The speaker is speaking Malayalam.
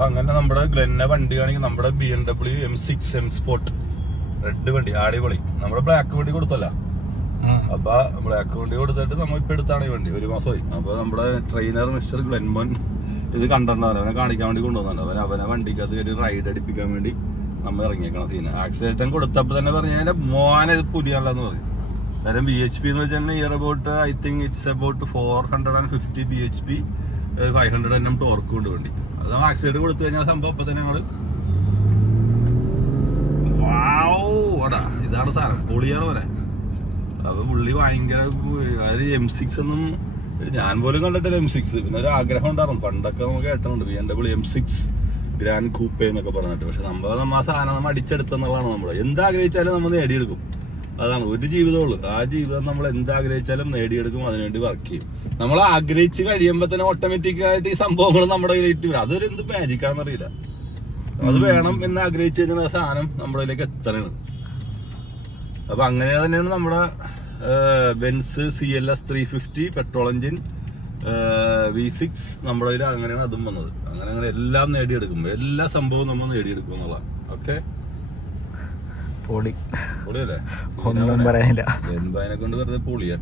അപ്പൊ അങ്ങനെ നമ്മുടെ ഗ്ലെന്നെ വണ്ടിയാണെങ്കിൽ നമ്മുടെ BMW M6 M Sport red വണ്ടി അടിപൊളി. നമ്മുടെ ബ്ലാക്ക് വണ്ടി കൊടുത്തല്ല. അപ്പൊ ബ്ലാക്ക് വണ്ടി കൊടുത്തിട്ട് നമ്മ ഇപ്പൊ എടുത്താണ് ഈ വണ്ടി, 1 മാസമായി. അപ്പൊ നമ്മുടെ ട്രെയിനർ മിസ്റ്റർ ഗ്ലെൻമോൻ ഇത് കണ്ടിട്ടുണ്ടാവും, അവനെ കാണിക്കാൻ വേണ്ടി കൊണ്ടുവന്നിട്ടുണ്ട്. അവനെ വണ്ടിക്ക് അത് ഒരു റൈഡ് അടിപ്പിക്കാൻ വേണ്ടി നമ്മൾ ഇറങ്ങിയേക്കണം സീന്. ആക്സിഡന്റ് കൊടുത്തപ്പോ തന്നെ പറഞ്ഞാൽ മോനെ ഇത് പുലിയാണെന്ന് പറയും. കാരണം BHP എന്ന് വെച്ചാൽ near about I think it's about 450 BHP 500 Nm torque കൊണ്ട് വണ്ടി. അത് ആക്സിഡന്റ് കൊടുത്തു കഴിഞ്ഞാൽ സംഭവം അപ്പൊ തന്നെ ഞങ്ങള് ഇതാണ് സാധനം, പൊളിയാണ് പോലെ. അപ്പൊ പുള്ളി ഭയങ്കര M6 ഒന്നും ഞാൻ പോലും കണ്ടിട്ടില്ല M6. പിന്നെ ഒരു ആഗ്രഹം ഉണ്ടായിരുന്നു പണ്ടൊക്കെ, നമുക്ക് കേട്ടിട്ടുണ്ട് BMW M6 ഗ്രാൻഡ് കൂപ്പേ എന്നൊക്കെ പറഞ്ഞിട്ട്. പക്ഷെ നമ്മ ആ സാധനം നമ്മൾ അടിച്ചെടുത്തെന്നുള്ളതാണ്. നമ്മൾ എന്താഗ്രഹിച്ചാലും നമ്മൾ നേടിയെടുക്കും. അതാണ് ഒരു ജീവിതമുള്ളൂ. ആ ജീവിതം നമ്മൾ എന്താഗ്രഹിച്ചാലും നേടിയെടുക്കും, അതിനുവേണ്ടി വർക്ക് ചെയ്യും. നമ്മൾ ആഗ്രഹിച്ച് കഴിയുമ്പോൾ തന്നെ ഓട്ടോമാറ്റിക് ആയിട്ട് ഈ സംഭവങ്ങൾ നമ്മുടെ കയ്യിലേക്ക് വരും. അതൊരു എന്ത് മാജിക്കാണെന്ന് അറിയില്ല. അത് വേണം എന്ന് ആഗ്രഹിച്ചു കഴിഞ്ഞാൽ ആ സാധനം നമ്മുടെ കയ്യിലേക്ക് എത്തണത്. അപ്പൊ അങ്ങനെ തന്നെയാണ് നമ്മുടെ Benz CLS 350 petrol engine V6 നമ്മുടെ കയ്യിൽ അങ്ങനെയാണ് അതും വന്നത്. അങ്ങനെ എല്ലാം നേടിയെടുക്കും, എല്ലാ സംഭവവും നമ്മൾ നേടിയെടുക്കും എന്നുള്ളതാണ്. ഓക്കെ, പൊളിയല്ലേ? ഒന്നും പറയാനില്ല. കൊണ്ട് വെറുതെ പൊളിയാൻ.